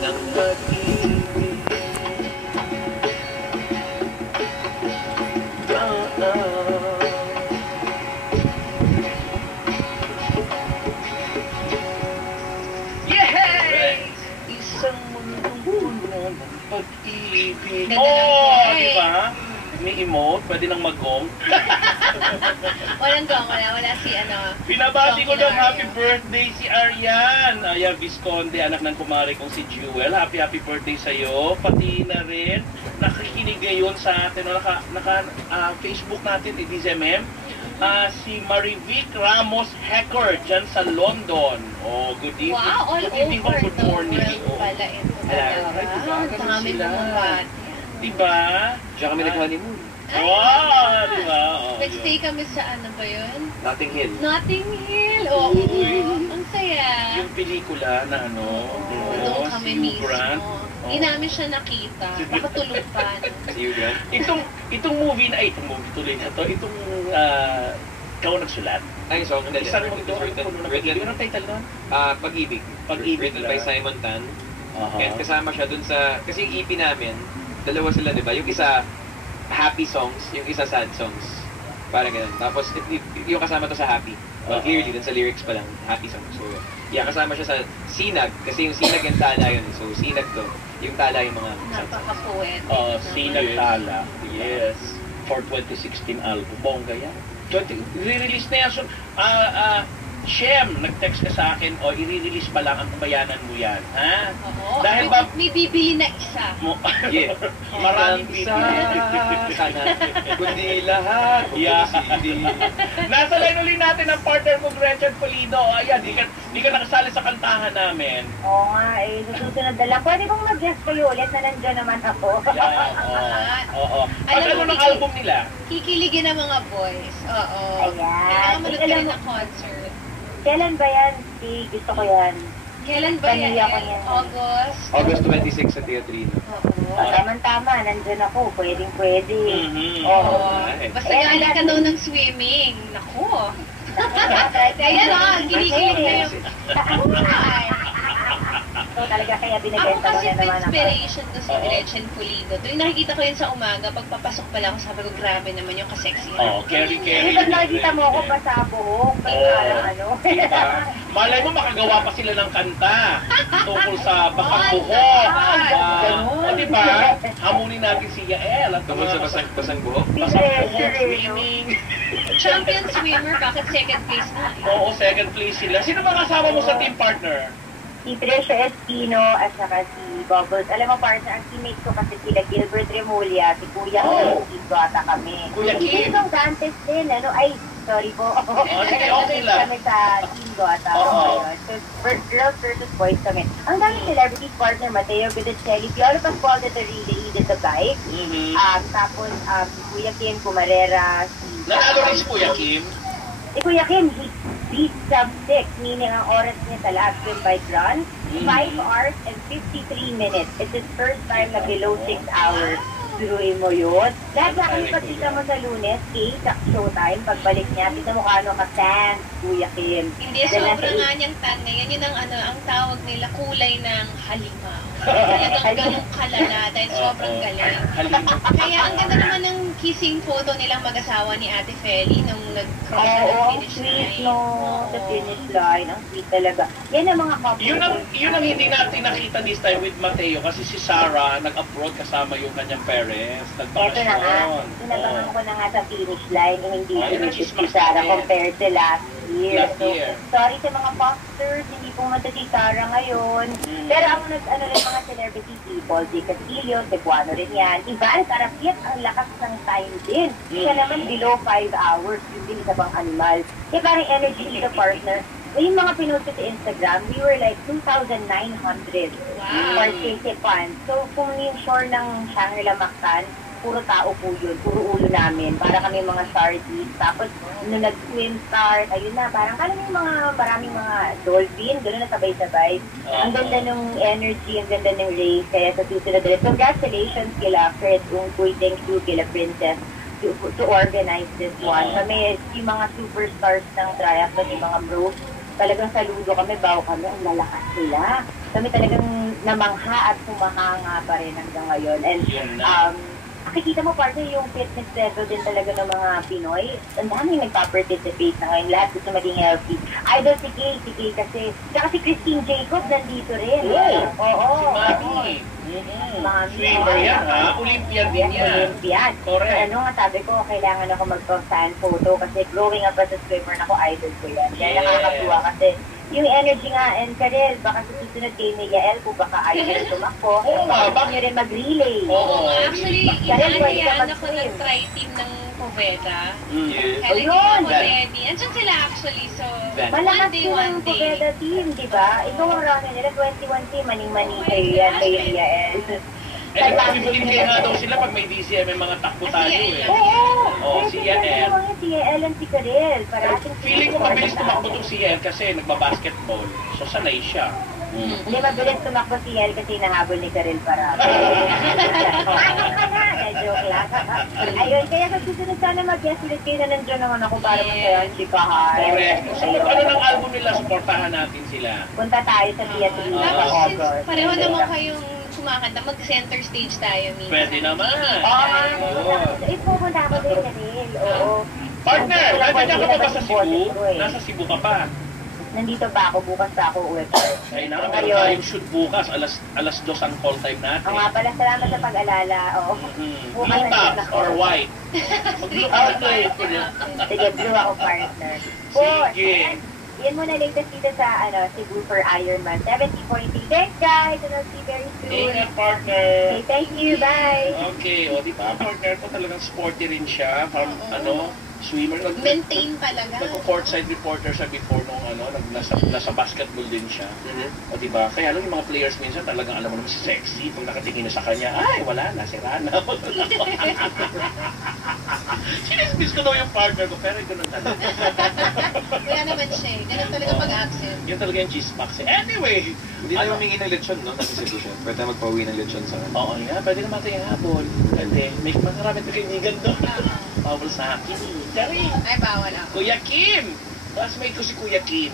ng pag-ibig. Isang mundong puno ng pag-ibig. Di ba? May emote, pwede nang mag-gong. Walang gong, wala si ano. Pinabati ko ng happy birthday si Arian. Aya Visconde, anak ng kumari kong si Jewel. Happy birthday sa'yo. Pati na rin, nakikinig ngayon sa atin, Facebook natin, DZMM. Si Marivic Ramos Hacker dyan sa London. Oh, good evening. Wow, all good evening, over good morning. the world pala ito. Diba? Dami bumabati. Diba? Diyan kami nag-honeymoon. Wow, diba? Nag-stay kami sa ano ba yun? Notting Hill. Notting Hill. Oo. Ang saya. Yung pelikula na ano. Doon kami si mismo. Grant. Hindi namin siya nakita. Nakatulog pa. Si Hugh Grant. Itong movie na, itong movie tuloy na to, itong ikaw nagsulat. Ay, so, Isang mundo, ano title nun? Pag-ibig. Pag-ibig Written by Simon Tan. Uh-huh. And kasama siya dun sa, kasi yung EP namin, dalawa sila, di ba? Yung isa, happy songs, yung isa sad songs. Parang ganun. Tapos, yung kasama to sa happy. Well, clearly, dun sa lyrics pa lang, happy songs. So, yeah, kasama siya sa Sinag, kasi yung Sinag yung tala yun. So, Sinag to, yung tala yung mga sad songs. Napaka-poetic. Sinag Tala. Yes. For 2016 album. Bongga yan. I-release na yan. So, Shem, nag-text ka sa akin, i-release pa lang ang kabayanan mo yan. Ha? Oo. Dahil ba... May bibili na isa. Yeah. Maraming Isa, bibili. sana, kundi lahat. Yeah. Nasa line ulit natin ang partner ko, Gretchen Pulido. Ayan, di ka nakasali sa kantahan namin. Oo nga, susunod na lang. Pwede bang mag-guest kayo ulit na nandiyan naman ako? Yeah, oo. Alam Ano mo, ng album nila? Kikiligin ng mga boys. Oo. Ayan. Kailangan manood ka rin ng concert. Kailan ba yan? Gusto ko yan. Kailan ba yan? Paniya ko yan. August? August 26 sa Teatrino. Oo. Tama-tama, nandyan ako. Pwedeng-pwede. Mhm. Oo. Nice. Basta galing ka daw ng swimming. Naku. Ayan o, kinikilig kayo. So talaga kaya Ako binigyan kasi na naman ako. inspiration ko si Gretchen Pulido. Tuwing nakikita ko yun sa umaga, pagpapasok pa lang, sabi ko, grabe naman yung kasexihan. Carry. Di ba nakikita mo ako pa sa buhok? Parang ano? Diba? Malay mo, makagawa pa sila ng kanta tungkol sa basang buhok. O diba? Hamunin natin si Yael at Tungkol sa basang buhok. basang buhok, swimming. Champion swimmer, bakit second place na? Oo, second place sila. Sino ba kasama mo sa team partner? Si Tricia Espino at saka si Bubbles. Alam mo, partner, ang teammates ko kasi sila Gilbert Remulla, si Kuya Kim, si Gata kami. Kuya Kim. Si Sinong Dantes din, ano? Ay, sorry po. Sige, okay lang. Kami sa Team Gata. So, girls versus boys kami. Ang daming celebrities, partner, Mateo Guidicelli, si Olo Pascual that really did the bike. Tapos, si Kuya Kim Pumarera, si... Nanalo rin si Kuya Kim. Si Kuya Kim, he beat sub 6, meaning ang oras niya sa last swim bike run, 5 hours and 53 minutes. It's his first time na below 6 hours. Duruin mo yun. Lahat na kami pagkita mo sa Lunes, sa showtime, pagbalik niya, kita mo kano ka-tan, Kuya Kim. Hindi, sobrang nga niyang tan. Ngayon yun ang tawag nila, kulay ng halimaw. Talagang ganun kalala dahil sobrang galing. Kaya ang ganda naman ng kissing photo nilang mag-asawa ni Ate Feli nung nag-cross na Oo, ang finish sweet, line. no? The finish line, ang sweet talaga. Yan ang mga couple. Yun ang hindi natin nakita this time with Mateo kasi si Sarah nag-abroad kasama yung kanyang parents. Ito na nga, Nagbakasyon. sinabangan ko na nga sa finish line, hindi Ay, finish si nag-smash Sarah natin. compared to last year. Last year. Sorry sa mga posters, hindi pumunta si Sarah ngayon. Pero ako nag-ano rin mga celebrity people, si Castillo, si Buano rin yan. Ivan Carapiat, ang lakas ng time din. Siya naman below 5 hours, yun din isa pang animal. Kaya parang energy dito, partner. Yung mga pinost ko sa Instagram, we were like 2,900 participants. So, kung yung shore ng Shangri-La Mactan, puro tao po yun, puro ulo namin. Para kami mga sardines. Tapos, nung nag-swim start, ayun na, parang kala yung mga, maraming mga dolphin, gano'n na sabay-sabay. Ang ganda ng energy, ang ganda ng race, kaya sa susunod ulit. Congratulations kila Fred Ungkoy, thank you kila Princess to organize this one. Kami, yung mga superstars ng triathlon, yung mga bros, talagang saludo kami, bago kami, ang lalakas nila. Kami talagang namangha at humahanga pa rin hanggang ngayon. And Yun na. nakikita mo partner yung fitness level din talaga ng mga Pinoy. Ang daming nagpa-participate na ngayon. Lahat gusto maging healthy. Idol si Kay kasi. Tsaka si Christine Jacob nandito rin. Oo. Si Mami. Mami. Swimmer yan, ha? Olympian din yan. Olympian. Correct. Ano nga sabi ko, kailangan ako mag-fan photo kasi growing up as a swimmer na ko, idol ko yan. Kaya Yes. nakakatuwa kasi yung energy nga, and Karel, baka sa susunod kay Miguel, kung baka idol tumakbo, Oo nga, gusto nyo rin mag-relay. Oo. Actually, Karel, pwede ka inahayaan ako mag-swim. ng tri-team ng Poveda. Yes. Kaya hindi Ayun. ako ready. Andiyan sila actually, so Van. Malakas one yun ang day. Poveda team, di ba? Ikaw ang runner nila, 21 team, maning-mani kayo yan, kay Miguel. Eh, nagpapibigin kaya nga daw sila pag may DCM, may mga takbo tayo eh. Oo! Si Yael. Si Yael and si Karel. Parating Feeling ko mabilis tumakbo itong si Yael kasi nagbabasketball. So sanay siya. Hindi mabilis tumakbo si Yael kasi nahabol ni Karel para. Joke lang. Ayun, kaya sa susunod sana mag-guest ulit kayo na nandiyan naman ako para masayahan si Kahay. Correct. So ano ng album nila, supportahan natin sila. Punta tayo sa Theatre sa Tapos since August. pareho naman kayong kumakanta, mag-center stage tayo minsan. Pwede naman. Pupunta ako din Karel. Oo. Partner, nandiyan ka pa ba sa Cebu? eh. Nasa Cebu ka pa. Nandito pa ako, bukas pa ako uwi. Ay na, meron tayong shoot bukas. Alas 2 ang call time natin. Oo nga pala, salamat sa pag-alala. Oo. Blue tops or white? Mag-blue tops tayo. Sige, blue ako partner. Sige. Yan muna latest dito sa Cebu for Ironman 70.3. Thanks guys, and I'll see you very soon. Ingat, partner. Okay, thank you, bye. Okay, o di ba, partner ko talagang sporty rin siya. Swimmer. Maintain talaga. Nagko-courtside reporter siya before nung nasa basketball din siya. O di ba? Kaya lang yung mga players minsan talagang alam mo naman si sexy. Pag nakatingin na sa kanya, ay wala na, sira na. Sinismis ko daw yung partner ko, pero ito nang talaga. Wala naman siya eh. Ganun talaga pag-absent. Yun talaga yung chismax. Anyway, Hindi na humingi ng lechon, no? Nasa Cebu siya. Pwede na magpauwi ng lechon sa kanya. oo nga, pwede naman tayo habol. Pwede. May marami ito kaibigan doon. Habol sa akin. Karing. Ay, bawal ako. Kuya Kim! Classmate ko si Kuya Kim.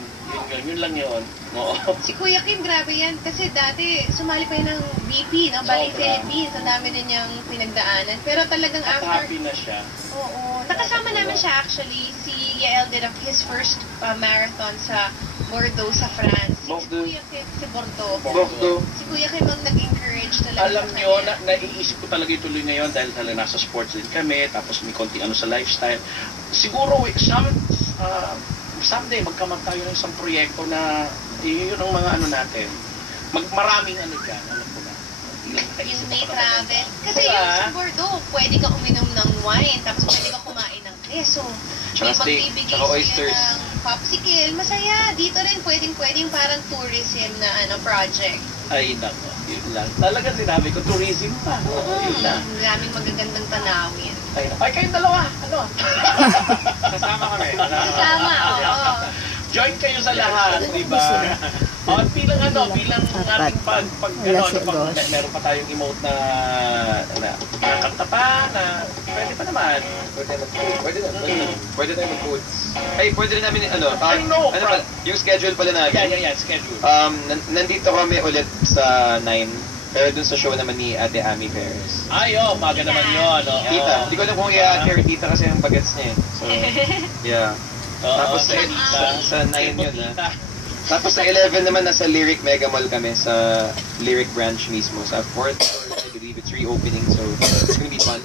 Yun lang yun. Oo. Si Kuya Kim, grabe yan. Kasi dati, sumali pa yun ng BP, no? Bali Sobra. Philippines. Ang dami din niyang pinagdaanan. Pero talagang At after... happy na siya. Oo. Nakasama namin siya actually. Si Yael did his first marathon sa Bordeaux sa France. Si Bordeaux. Kuya Kim, si Bordeaux. Bordeaux. Si Kuya Kim ang nag-encourage talaga Alam sa nyo, kanya. naiisip ko talaga ituloy ngayon dahil talaga nasa sports din kami, tapos may konting sa lifestyle. Siguro, someday magkamag tayo ng isang proyekto na yun ang mga natin. Maraming dyan, alam ko na. Yung may travel. Kasi Diba? yung sa Bordeaux, pwede ka uminom ng wine, tapos pwede ka kumain ng keso. Tsaka May steak, magbibigay tsaka sa'yo oysters. ng popsicle. Masaya. Dito rin pwedeng parang tourism na project. Ay, nako, yun lang. Talaga sinabi ko, tourism pa. Yun lang. Ang daming magagandang tanawin. Ay, kayong dalawa, Kasama kami. Kasama, oo. Join kayo sa lahat, di ba? At bilang ating meron pa tayong emote na kakanta pa, na pwede pa naman. Pwede tayo mag-codes. Ay, pwede rin namin, I know, pala, yung schedule pala namin. Yeah, schedule. Nandito kami ulit sa 9. Pero dun sa show naman ni Ate Ami Perez. Ay, maga naman yun. Tita, hindi ko alam kung i-hair tita kasi yung bagets niya eh. So, yeah. Tapos sa 9 yun Tita. Tapos sa 11 naman nasa Lyric Mega Mall kami sa Lyric branch mismo. Sa 4th floor, I believe it's reopening so it's gonna be fun.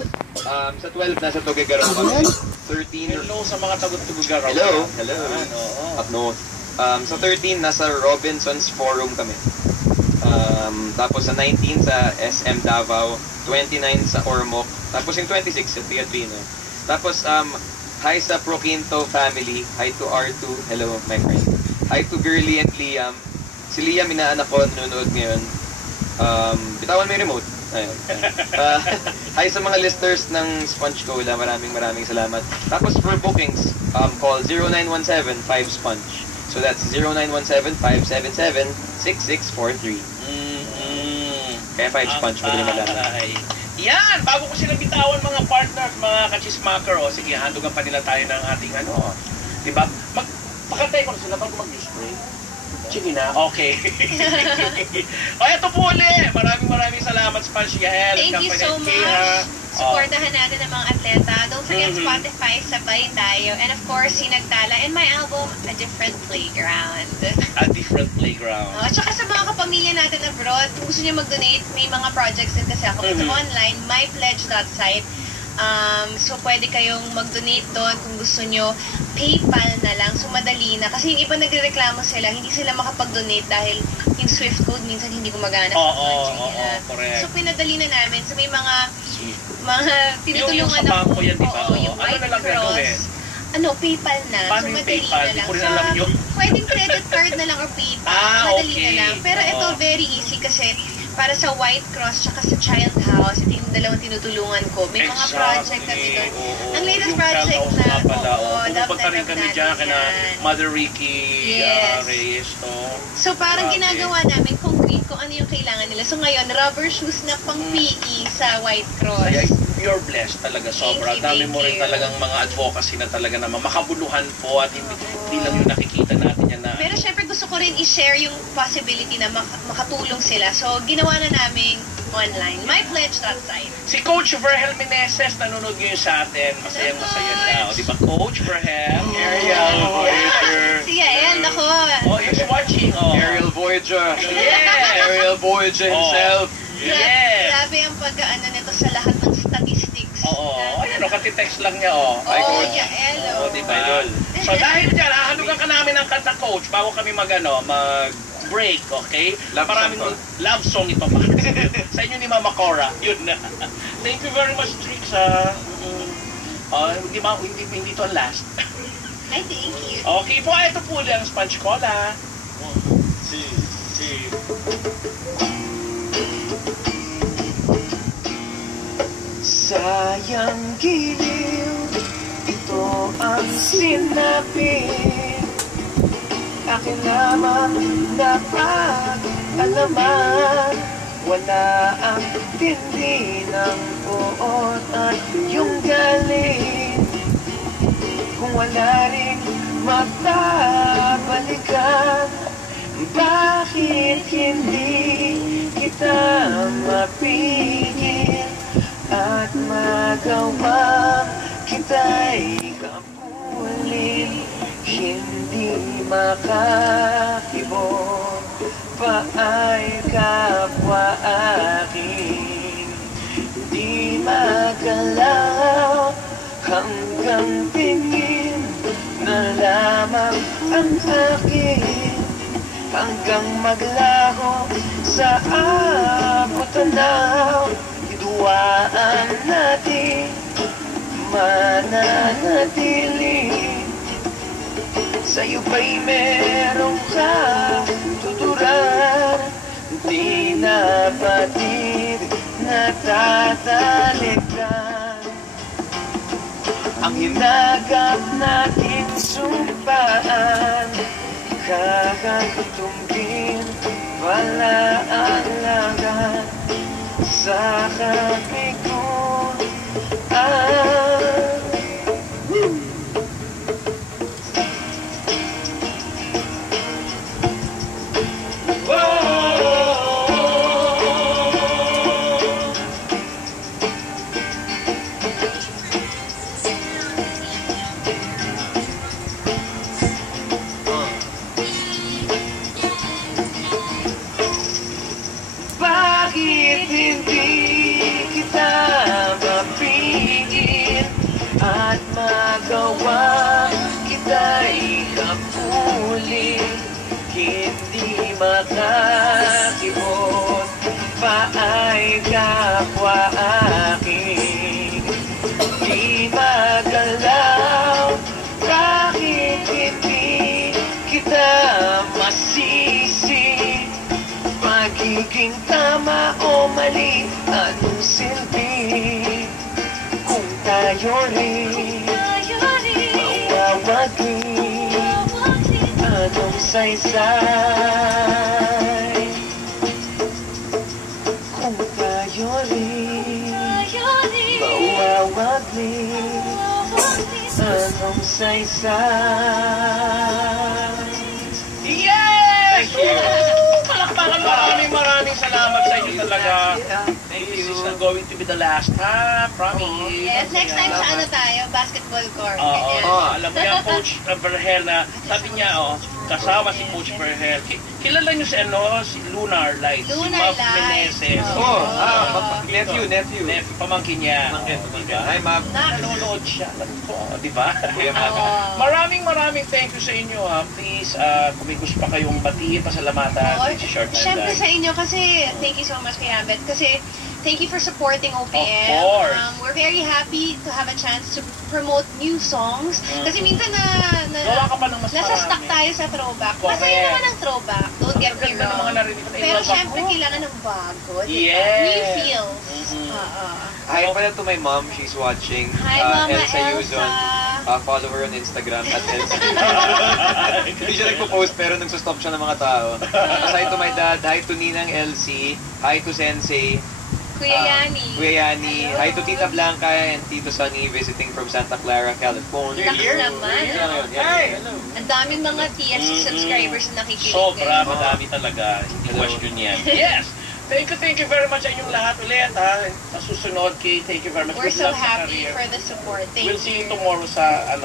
Sa 12 nasa Tuguegarao kami. 13 Hello sa mga tagot-tugugaraw. Hello. Oo. up north. Sa 13 nasa Robinson's Forum kami. Tapos sa 19 sa SM Davao, 29 sa Ormoc, tapos yung 26 sa Teatrino. Tapos hi sa Proquinto family, hi to R2, hello my friend. Hi to Girly and Liam. Si Liam inaanak ko nanonood ngayon. Bitawan mo yung remote. Ayun. Hi sa mga listeners ng Sponge Cola, maraming salamat. Tapos for bookings, call 0917-5-SPONGE. So that's 0917-577-6643. Kaya 5-SPONGE, pwede rin malaman. Yan! Bago ko sila bitawan mga partner, mga kachismaker, sige, handugan pa nila tayo ng ating diba? Pakantay ko na sila bago mag-spray. Sige na. Okay. O, ito po ulit. Maraming salamat sa Yael. Thank you so much. Supportahan natin ang mga atleta. Don't forget Spotify, sabay tayo. And of course, Sinagtala. And my album, A Different Playground. A Different Playground. At saka sa mga kapamilya natin abroad, kung gusto nyo mag-donate, may mga projects din kasi ako. It's online, mypledge.site. So, pwede kayong mag-donate doon kung gusto nyo. PayPal na lang. So, madali na. Kasi yung iba nagre-reklamo sila, hindi sila makapag-donate dahil yung Swift code minsan hindi gumagana sa country nila. Correct. So, pinadali na namin. So, may mga tinutulungan yung sa bangko yan, di ba? yung Ano White na lang Cross. gagawin? PayPal na. Paano So, yung madali PayPal? na lang. Hindi ko rin alam yun. Pwedeng credit card na lang or PayPal. Madali na lang. Pero ito, very easy kasi para sa White Cross tsaka sa Child House, ito yung dalawang tinutulungan ko. May mga project kami doon. Ang latest project na, Pumunta rin kami dyan kina Mother Ricky Reyes. So parang ginagawa namin concrete kung ano yung kailangan nila. So ngayon, rubber shoes na pang PE sa White Cross. Kaya you're blessed talaga, sobra. Dami mo rin talagang mga advocacy na talaga naman makabuluhan po at hindi lang yung nakikita natin yan na. Pero syempre gusto ko rin i-share yung possibility na makatulong sila. So ginawa na namin online. mypledge.site. Si Coach Verhel Meneses, nanonood ngayon sa atin. Masaya siya. O, di ba, Coach Verhel? Aerial Voyager. Si Yael, nako. Oh, he's watching. Oh. Aerial Voyager. Yes. Aerial Voyager himself. Yes. Grabe ang pag-ano nito sa lahat ng statistics. Oo. Ayan, kati-text lang niya, oh. Hi, Coach. Yael. Oo, di ba? Idol. So, dahil dyan, hahalugan ka namin ng kanta, Coach, bago kami mag-break, okay? Love song ito pa. Sa inyo ni Mama Cora. Yun na. Thank you very much, Trix. Hindi to ang last. Ay, thank you. Okay po, ito po ang Sponge Cola. Sayang giliw, ito ang sinapit. Akin lamang dapat alaman. Wala ang tindi ng buot at yung galing. Kung wala rin magbabalikan, bakit hindi kita mapigil at magawa kita'y kapulin? Hindi makakibot pa ay kapwa akin. Di magalaw hanggang tingin na lamang ang akin. Hanggang maglaho sa abot tanaw, hiduaan natin mananatili. Sa'yo ba'y meron ka tuturan? Di na batid natatalikan. Ang hinagap natin sumpaan, kakatumbin wala ang lagan sa kabiguan. Bakit hindi kita mapigil at magawa kita'y kapulin? Hindi makakibot pa ay kapwa akin. Di magalaw, bakit hindi kita masisi? Magiging tama o mali, anong silbi? Kung tayo rin mawawagi, anong saysay? Kung tayo rin mawawagi, anong saysay? Yes! salamat sa inyo talaga. Thank This you. is not going to be the last, ha? Promise. Yes, next time sa ano tayo, basketball court. Oo, Ganyan. alam mo yan, Coach Berhel, na sabi niya, kasama si Coach Berhel. Kilala niyo si si Lunar Light, si Lunar Muff Light. Meneses. Oo. Nephew. Pamangkin niya. Hi, ma'am. Nanonood siya. Di ba? Kuya Ma'am. Maraming thank you sa inyo, ha. Please, kung may gusto pa kayong batiin, pasalamatan, Oo, si Short syempre sa inyo kasi thank you so much kay Ambet kasi thank you for supporting OPM. Of course. We're very happy to have a chance to promote new songs. Kasi minsan Gawa ka pa ng mas nasa stuck marami. tayo sa throwback. Correct. Masaya naman ang throwback. Don't get me Ganda ng mga wrong. narinig ko na Pero iba syempre ko. kailangan ng bago. Diba? Yes. New feels. Mhm. Oo. Hi pala to my mom. She's watching. Hi, Mama Elsa Yuzon. Elsa. Follow her on Instagram at Elsa. Hindi siya nagpo-post pero nagsusstop siya ng mga tao. Tapos hi to my dad. Hi to Ninang Elsie. Hi to Sensei. Kuya Yani. Kuya Yani. Hello. Hi to Tita Blanca and Tito Sunny visiting from Santa Clara, California. Lakas naman. Siya ngayon. Hey! Hello. Ang daming mga TFC subscribers na nakikinig. Sobra, ngayon. madami talaga. Hindi question yan. Yes! Thank you very much sa inyong lahat ulit, ha. Sa susunod, Kay, thank you very much. We're Good so luck sa happy career. for the support. Thank We'll see you tomorrow sa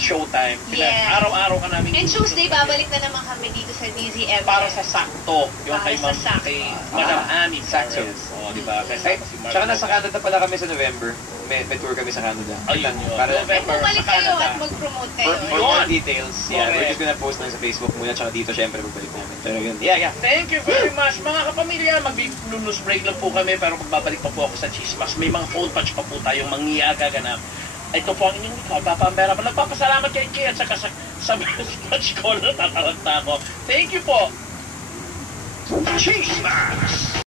showtime. Yes. Araw-araw ka namin. And Tuesday, babalik na naman kami dito sa DZM. Para sa sakto. Yung Para kay sa Ma'am, sakto. kay Madam Ami Sakto. Perez. O, di ba? Kay Ay, si Mark. tsaka nasa Canada pala kami sa November. May tour kami sa Canada. Ayun yun. Para Ay, bumalik sa kayo Canada. at mag-promote kayo. for more Yun. details, yeah, we're Correct. just gonna post lang sa Facebook muna, tsaka dito syempre pagbalik namin. Pero yun, Thank you very much. Mga kapamilya, mag-lunus break lang po kami pero pagbabalik pa po ako sa Chismas. May mga phone patch pa po tayong mangyagaganap. Ito po ang inyong ikaw, Papa Ambera. Nagpapasalamat kay Kay at saka sa patch call na tataranta ako. Thank you po. Chismas!